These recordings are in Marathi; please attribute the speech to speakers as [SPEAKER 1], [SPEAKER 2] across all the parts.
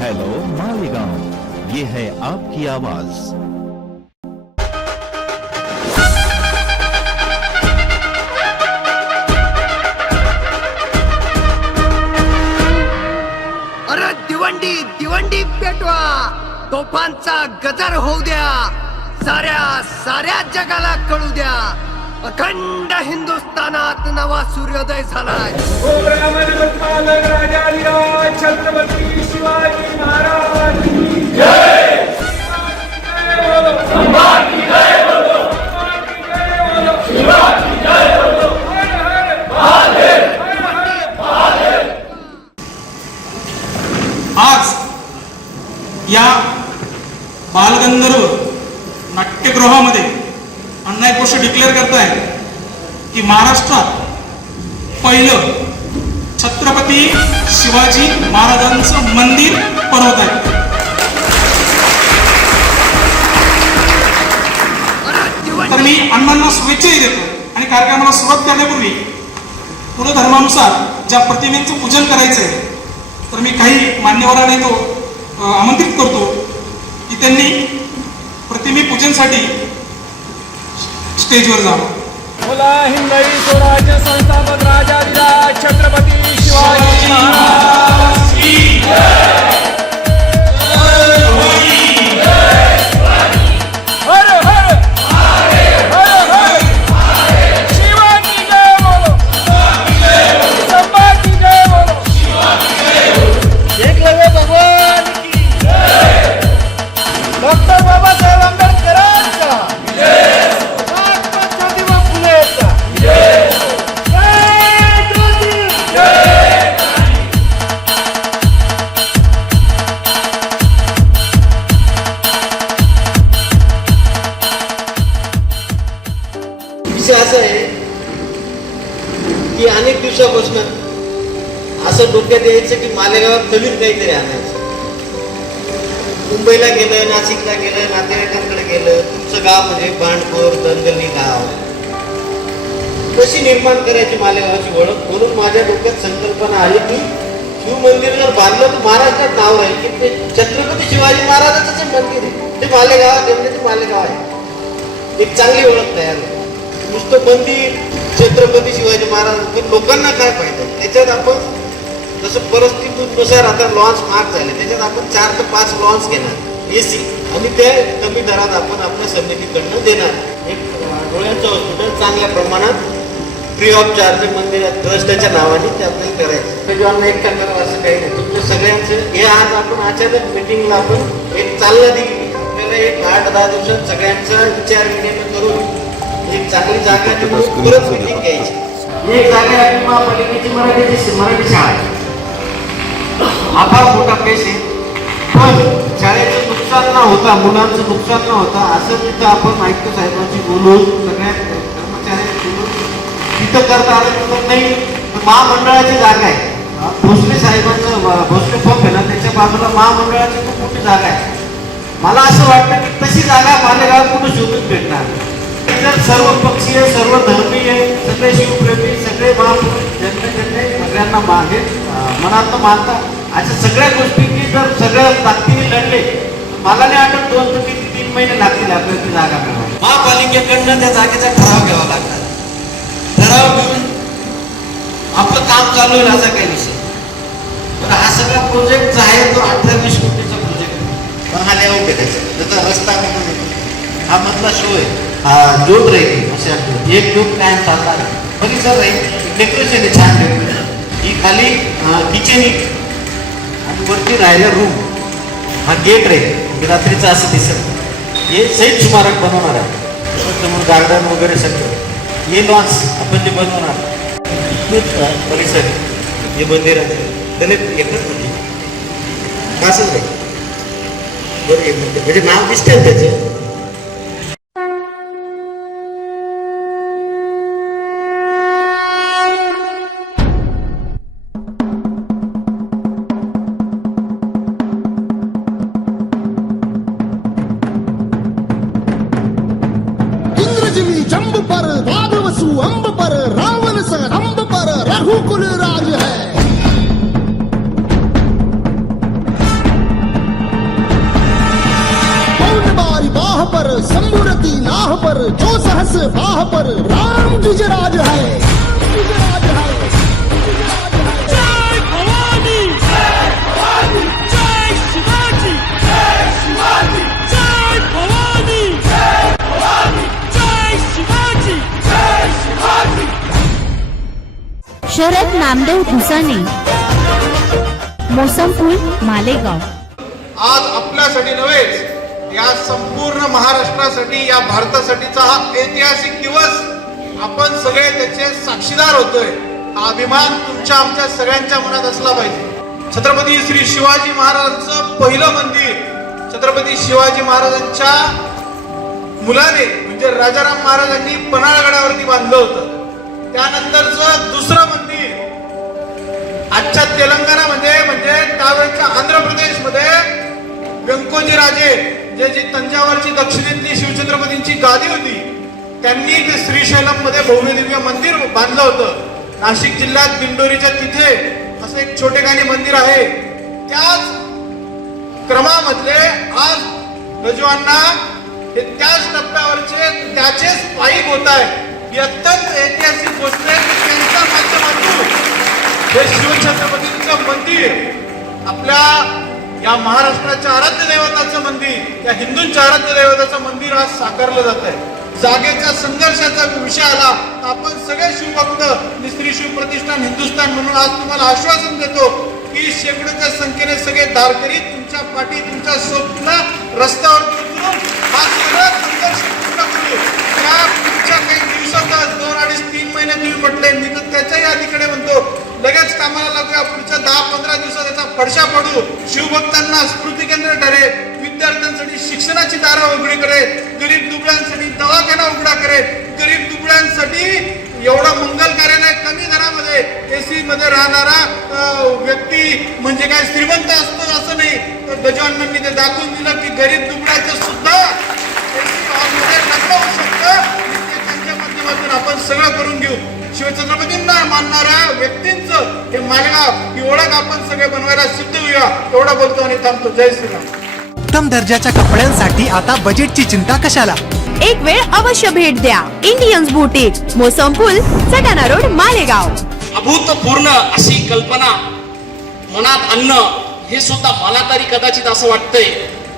[SPEAKER 1] हेलो मालेगांव ये है आपकी आवाज.
[SPEAKER 2] अरे दिवंडी दिवंडी पेटवा. तोफांचा गजर होऊ द्या. साऱ्या साऱ्या जगाला कळू द्या. अखंड हिंदुस्थानात नवा सूर्योदय झालाय.
[SPEAKER 3] छत्रपती शिवाजी.
[SPEAKER 4] या बालगंधर्व नाट्यगृहामध्ये अण्णा एक गोष्ट डिक्लेअर करताय की महाराष्ट्रात पहिलं छत्रपती शिवाजी महाराजांचं मंदिर बनवत आहे तर मी अण्णांना शुभेच्छाही देतो आणि कार्यक्रमाला सुरुवात करण्यापूर्वी पुढे धर्मानुसार ज्या प्रतिमेचं पूजन करायचं आहे तर मी काही मान्यवरांनी तो आमंत्रित करतो की त्यांनी प्रतिमे पूजनसाठी स्टेजवर जावं.
[SPEAKER 3] बोला हिंदवी स्वराज्य संस्थापक राजाधिराज छत्रपती शिवाजी महाराज. की
[SPEAKER 5] अनेक दिवसापासून असं डोक्यात यायचं की मालेगावात नवीन काहीतरी आणायचं. मुंबईला गेलं नाशिकला गेलं नातेवाईकांकडे गेलं तुमचं गाव म्हणजे भांडखोर दंगली गाव. कशी निर्माण करायची मालेगावाची ओळख? म्हणून माझ्या डोक्यात संकल्पना आली की शिव मंदिर जर बांधलं तर महाराष्ट्रात नाव आहे की ते छत्रपती शिवाजी महाराजांचं जे मंदिर आहे. ते मालेगावात आहे ते मालेगाव आहे. एक चांगली ओळख तयार होती नुसतं बंदी छत्रपती शिवाजी महाराज पण लोकांना काय फायदा? त्याच्यात आपण जसं परिस्थितीनुसार आता लॉन्च महाग झाले त्याच्यात आपण चार ते पाच लॉन्च घेणार एसी आणि ते कमी दरात आपण आपल्या समितीकडनं देणार. एक डोळ्यांचं हॉस्पिटल चांगल्या प्रमाणात फ्री ऑफ चार्ज मंदिरात ट्रस्टच्या नावाने ते आपल्याला करायचं. त्याच्यावर एक करावं असं काही नाही. तुमच्या सगळ्यांचं हे आज आपण अचानक मिटिंगला आपण एक चालना दिली. आपल्याला एक आठ दहा दिवसात सगळ्यांचा विचार विनिमय करून एक चांगली जागा निवडून परत मिटिंग घ्यायची. एक जागा आहे आपली महापालिकेची मराठीची मराठी शाळा आहे. हा फार मोठा केस आहे. पण शाळेचं नुकसान न होता मुलांचं नुकसान न होता असं तिथं आपण आयुक्त साहेबांशी बोलून सगळ्या कर्मचाऱ्यांशी बोलून तिथं करता आलं तिथं नाही. महामंडळाची जागा आहे. भोसले साहेबांचं भोसले पंप आहे ना त्याच्या बाजूला महामंडळाची खूप मोठी जागा आहे. मला असं वाटतं की तशी जागा मालेगावात कुठं शोधून भेटणार? तर सर्व पक्षीय सर्व धर्मीय सगळे शिवप्रेमी सगळे महापुरुष ज्यांना ज्यांनी सगळ्यांना मागे मनात मानतात अशा सगळ्या गोष्टींनी जर सगळ्या ताकदीने लढले मला नाही वाटत दोन ते तीन तीन महिने लागतील आपल्याला ती जागा मिळवायला. महापालिकेकडनं त्या जागेचा ठराव घ्यावा लागणार ठराव घेऊन आपलं काम चालू होईल असा काही विषय पण हा सगळा प्रोजेक्ट जो आहे तो अठरा वीस कोटीचा प्रोजेक्ट पण हा लेआउट आहे त्याचा. त्याचा रस्ता हा मधला शो आहे. हा राहील असे आपलं एक जोड काय चालणार परिसर राहील डेकोरेशन आहे. छान डेकोरेशन ही खाली किचन आणि वरती राहिला रूम हा गेट राहील रात्रीचा रात्रीचं असं दिसत. हे सहित स्मारक बनवणार आहे. समोर गार्डन वगैरे सगळं. हे लॉन्स आपण जे बनवणार. परिसर परिसर. हे आहे. त्याला एकच म्हणजे असंच राहील बरं एक म्हणजे नाव दिसते ना त्याचं.
[SPEAKER 6] नामदेव भुसाने. मोसमपूर मालेगाव.
[SPEAKER 4] आज आपल्यासाठी नव्हेच या संपूर्ण महाराष्ट्रासाठी या भारतासाठीचा हा ऐतिहासिक दिवस आपण सगळे त्याचे साक्षीदार होतोय. हा अभिमान तुमच्या आमच्या सगळ्यांच्या मनात असला पाहिजे. छत्रपती श्री शिवाजी महाराजांचं पहिलं मंदिर छत्रपती शिवाजी महाराजांच्या मुलाने म्हणजे राजाराम महाराजांनी पन्हाळगडावरती बांधलं होतं. त्यानंतरचं दुसरं मंदिर आजच्या तेलंगणामध्ये म्हणजे त्यावेळेच्या आंध्र प्रदेशमध्ये व्यंकोजी राजे जे जी तंजावरची दक्षिणेतली शिवछत्रपतींची गादी होती त्यांनी ते श्रीशैलममध्ये भव्यदिव्य मंदिर बांधलं होतं. नाशिक जिल्ह्यात दिंडोरीच्या तिथे असं एक छोटेखानी मंदिर आहे. त्याच क्रमामधले आज गजवांना हे त्याच टप्प्यावरचे त्याचेच पायी होत आहे ही अत्यंत ऐतिहासिक गोष्ट आहे. त्यांच्या माध्यमातून हे शिवछत्रपतींचं मंदिर आपल्या या महाराष्ट्राच्या आराध्य देवताचं मंदिर या हिंदूंच्या आराध्य देवताचं मंदिर आज साकारलं जात आहे. जागेच्या संघर्षाचा विषय आला तर आपण सगळे शिवभक्त निस्त्री शिव प्रतिष्ठान हिंदुस्थान म्हणून आज तुम्हाला आश्वासन देतो की शेकडोच्या संख्येने सगळे दारकरी तुमच्या पाठी तुमच्या स्वप्न रस्त्यावर उतरून हा सगळा संघर्ष पूर्ण करू त्या पुढच्या काही दिवसातच दोन अडीच तीन महिने तुम्ही म्हटले मी तर त्याच्याही अलीकडे म्हणतो लगेच कामाला लागूया पुढच्या दहा पंधरा दिवसात याचा फडशा पडू. शिवभक्तांना स्मृती केंद्र ठरेल. विद्यार्थ्यांसाठी शिक्षणाची दारं उघडी करेल. गरीब दुबळ्यांसाठी दवाखाना उघडा करेल. गरीब दुबळ्यांसाठी एवढं मंगल कार्यालय कमी दरामध्ये एसी मध्ये राहणारा व्यक्ती म्हणजे काय श्रीमंत असतो असं नाही. तर गजवानांनी ते दाखवून दिलं की गरीब दुबळ्याचं सुद्धा एसी हॉलमध्ये नसलं होऊ शकतं. त्यांच्या माध्यमातून आपण सगळं करून घेऊ. शिवछत्रपती हे मालेगाव ही ओळख आपण सगळे बनवायला सिद्ध होऊया. एवढा बोलतो आणि थांबतो. जय श्रीराम.
[SPEAKER 7] उत्तम दर्जाच्या कपड्यांसाठी आता बजेटची चिंता कशाला?
[SPEAKER 8] एक वेळ अवश्य भेट द्या. Indians boutique Mosampul Satana road Malegaon.
[SPEAKER 9] अभूतपूर्ण अशी कल्पना मनात आणणं हे सुद्धा मला तरी कदाचित असं वाटतंय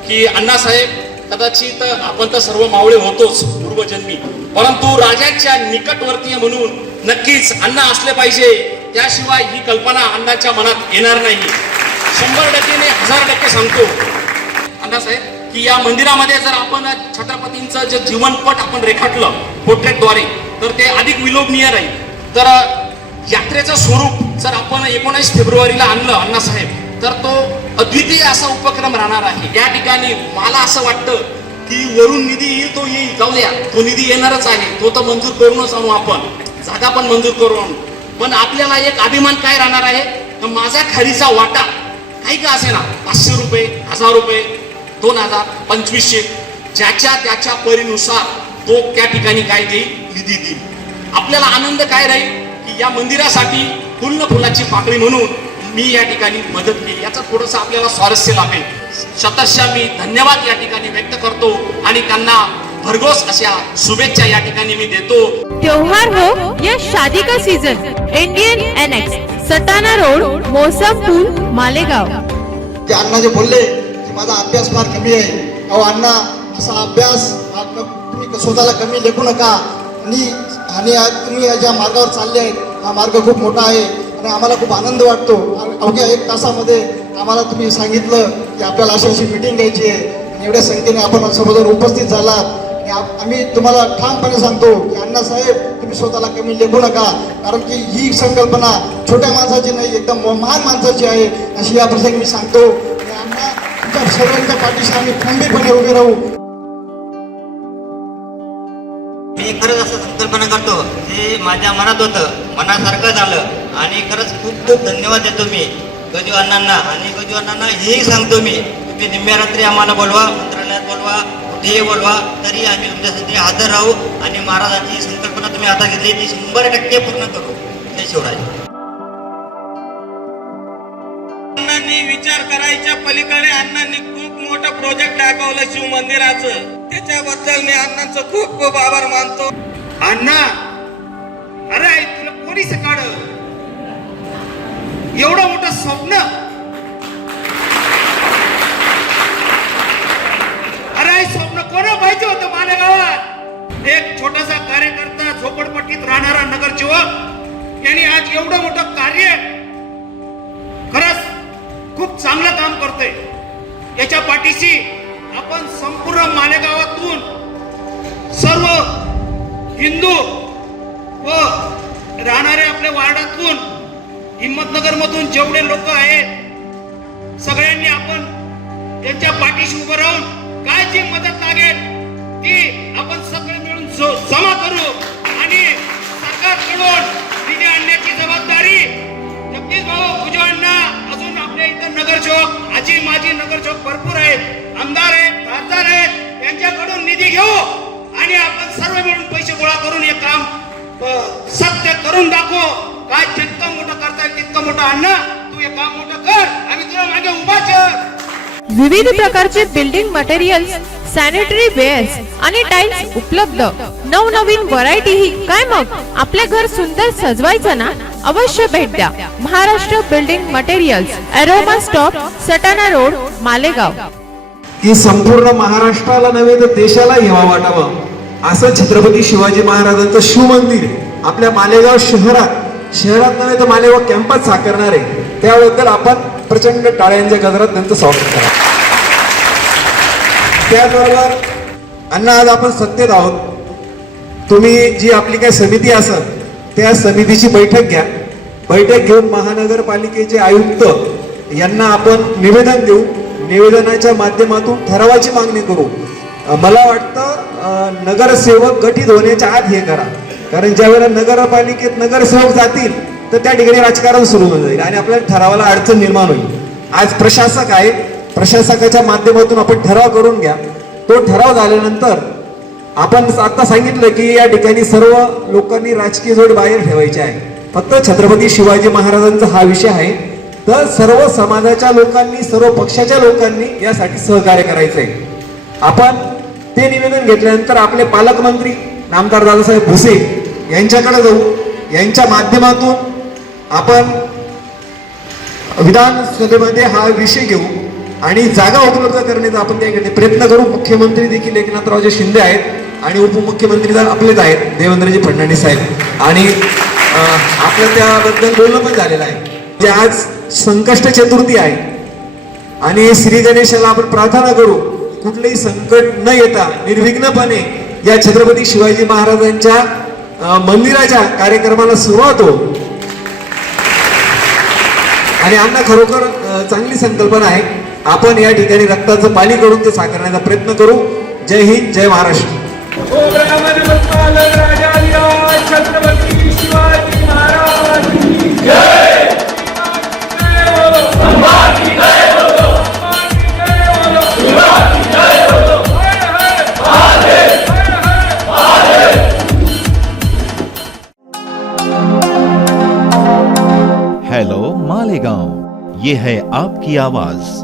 [SPEAKER 9] की अण्णासाहेब कदाचित आपण तर सर्व मावळे होतोच पूर्वजन्मी. परंतु राजाच्या निकटवर्तीय म्हणून नक्कीच अण्णा असले पाहिजे. त्याशिवाय ही कल्पना अण्णाच्या मनात येणार नाही. शंभर टक्केने हजार टक्के सांगतो. अण्णासाहेब की या मंदिरामध्ये जर आपण छत्रपतींचं जे जीवनपट आपण रेखाटलं पोर्ट्रेटद्वारे तर ते अधिक विलोभनीय राहील. तर यात्रेचं स्वरूप जर आपण एकोणीस फेब्रुवारीला आणलं अण्णासाहेब तर तो अद्वितीय असा उपक्रम राहणार आहे. या ठिकाणी मला असं वाटतं की वरून निधी येईल तो येईल. जाऊ द्या. तो निधी येणारच आहे. तो तर मंजूर करूनच आणू आपण. जागा पण मंजूर करू आणू. पण आपल्याला एक अभिमान काय राहणार आहे? तर माझा खरीचा वाटा काही का असे ना पाचशे रुपये हजार रुपये दोन हजार पंचवीसशे ज्याच्या त्याच्या परीनुसार तो त्या ठिकाणी काय देईल निधी देईल. आपल्याला आनंद काय राहील? की या मंदिरासाठी पूर्ण फुलाची पाकळी म्हणून मी या ठिकाणी मदत केली. याचं थोडंसं आपल्याला स्वारस्य लाभेल. शतशः मी धन्यवाद या ठिकाणी व्यक्त करतो आणि त्यांना भरघोस अशा शुभेच्छा या ठिकाणी मी देतो.
[SPEAKER 8] त्योहार हो या शादी का season Indian annex Satana road Mosampul Malegaon.
[SPEAKER 10] ते अण्णा जे बोलले की माझा अभ्यास फार कमी आहे. अहो अण्णा असा अभ्यास तुम्ही स्वतःला कमी लेखू नका. आणि आणि आज तुम्ही या ज्या मार्गावर चालले आहेत हा मार्ग खूप मोठा आहे. आणि आम्हाला खूप आनंद वाटतो. अवघ्या एक तासामध्ये आम्हाला तुम्ही सांगितलं की आपल्याला अशी अशी मिटिंग घ्यायची आहे. आणि एवढ्या संख्येने आपण सर्वजण उपस्थित झालात. आम्ही तुम्हाला ठामपणे सांगतो की अण्णासाहेब तुम्ही स्वतःला कमी लेखू नका. कारण की ही संकल्पना छोट्या माणसाची नाही एकदम महान माणसाची आहे. अशी या प्रसंगी मी सांगतो. की अण्णा तुमच्या सर्वांच्या पाठीशी आम्ही खंबीरपणे उभे राहू.
[SPEAKER 5] मी खरंच असं संकल्पना करतो जे माझ्या मनात होतं मनासारखं झालं. आणि खरंच खूप खूप धन्यवाद देतो मी. गजू अण्णांना आणि गजू अण्णांना हेही सांगतो मी तुम्ही निम्म्या रात्री आम्हाला बोलवा मंत्रालयात बोलवा. कुठेही बोलवा तरी आम्ही तुमच्यासाठी हजर राहू आणि महाराजांची संकल्पना तुम्ही आता घेतली ती शंभर टक्के पूर्ण करू. जय शिवराय.
[SPEAKER 9] अण्णांनी विचार करायच्या पलीकडे अण्णांनी खूप मोठं प्रोजेक्ट दाखवलं शिव मंदिराचं.
[SPEAKER 11] त्याच्याबद्दल मी अण्णांचं खूप खूप आभार मानतो.
[SPEAKER 3] अण्णा अरे आई तुला कोणी सकाळ एवढं मोठं स्वप्न कोणा पाहिजे होतं माझ्या गावात? एक छोटासा कार्यकर्ता झोपडपट्टीत राहणारा नगरसेवक. यांनी आज एवढं मोठं कार्य खरंच खूप चांगलं काम करतोय. याच्या पाठीशी आपण संपूर्ण मालेगावातून सर्व हिंदू व राहणारे आपल्या वार्डातून हिंमतनगर मधून जेवढे लोक आहेत सगळ्यांनी आपण यांच्या पाठीशी उभं राहून काय जी मदत लागेल ती आपण सगळे मिळून जमा करू. आणि सरकारकडून निधी आणण्याची जबाबदारी जगदीश भाऊ भुजबळांना अजून आपल्या इथं नगरसेवक आजी माजी नगरसेवक भरपूर आहेत. आमदार आहेत खासदार आहेत यांच्याकडून निधी घेऊ आणि आपण सर्व मिळून पैसे गोळा करून हे काम सत्य करून दाखवू. काय जितकं मोठं करता तितकं मोठं अन्न तू हे काम मोठं कर. आम्ही तुला मागे उभाच आहे.
[SPEAKER 8] विविध प्रकारचे बिल्डिंग मटेरियल सॅनिटरी वेअर्स आणि टाइल्स उपलब्ध. नवनवीन व्हरायटी ही काय मग? आपले घर सुंदर सजवायचं ना? अवश्य भेट द्या. Maharashtra building materials aroma stop Satana road Malegaon.
[SPEAKER 12] ही संपूर्ण महाराष्ट्राला नव्हे तर देशाला हेवा वाटावं. असं छत्रपती शिवाजी महाराजांचं शिवमंदिर आपल्या मालेगाव शहरात. शहरात नव्हे तर मालेगाव कॅम्पस साकारणार. आहे त्याबद्दल आपण प्रचंड टाळ्यांच्या गजरात त्यांचं स्वागत करा. त्याचबरोबर अण्णा आज आपण सत्तेत आहोत. तुम्ही जी आपली काय समिती असेल त्या समितीची बैठक घ्या. बैठक घेऊन महानगरपालिकेचे आयुक्त यांना आपण निवेदन देऊ. निवेदनाच्या माध्यमातून ठरावाची मागणी करू. मला वाटतं नगरसेवक गठीत होण्याच्या आत हे करा. कारण ज्या वेळेला नगरपालिकेत नगरसेवक जातील तर त्या ठिकाणी राजकारण सुरू होऊन जाईल आणि आपल्याला ठरावाला अडचण निर्माण होईल. आज प्रशासक आहे प्रशासकाच्या माध्यमातून आपण ठराव करून घ्या. तो ठराव झाल्यानंतर आपण आता सांगितलं की या ठिकाणी सर्व लोकांनी राजकीय जोड बाहेर ठेवायची आहे. फक्त छत्रपती शिवाजी महाराजांचा हा विषय आहे. तर सर्व समाजाच्या लोकांनी सर्व पक्षाच्या लोकांनी यासाठी सहकार्य करायचं आहे आपण ते निवेदन घेतल्यानंतर आपले पालकमंत्री नामदार दादासाहेब भुसे यांच्याकडे जाऊ. यांच्या माध्यमातून आपण विधानसभेमध्ये हा विषय घेऊ आणि जागा उपलब्ध करण्याचा आपण त्याकडे प्रयत्न करू. मुख्यमंत्री देखील एकनाथरावजे शिंदे आहेत आणि उपमुख्यमंत्री तर आपलेच आहेत देवेंद्रजी फडणवीस साहेब. आणि आपलं त्याबद्दल बोलणं पण झालेलं आहे. जे आज संकष्ट चतुर्थी आहे आणि श्री गणेशाला आपण प्रार्थना करू कुठलेही संकट न येता निर्विघ्नपणे या छत्रपती शिवाजी महाराजांच्या मंदिराच्या कार्यक्रमाला सुरुवात हो आणि अण्णा खरोखर चांगली संकल्पना आहे. आपण या ठिकाणी रक्ताचं पाणी करून ते साकारण्याचा प्रयत्न करू. जय हिंद जय महाराष्ट्र.
[SPEAKER 11] की
[SPEAKER 13] आवाज.